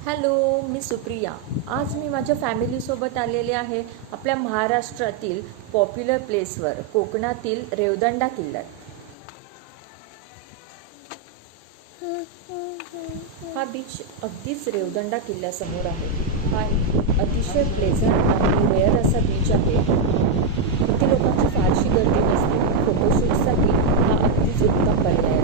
Hello, मी सुप्रिया. आज मी माझ्या फॅमिलीसोबत आलेले आहे आपल्या महाराष्ट्रातील पॉप्युलर प्लेसवर, कोकणातील रेवदंडा किल्ल्यात. हा बीच अगदीच रेवदंडा किल्ल्यासमोर आहे. हा अतिशय प्लेझंट आणि रेअर असा बीच आहे. इथे लोकांची फारशी गर्दी नसते. फोटोशूटसाठी हा अगदीच उत्तम पर्याय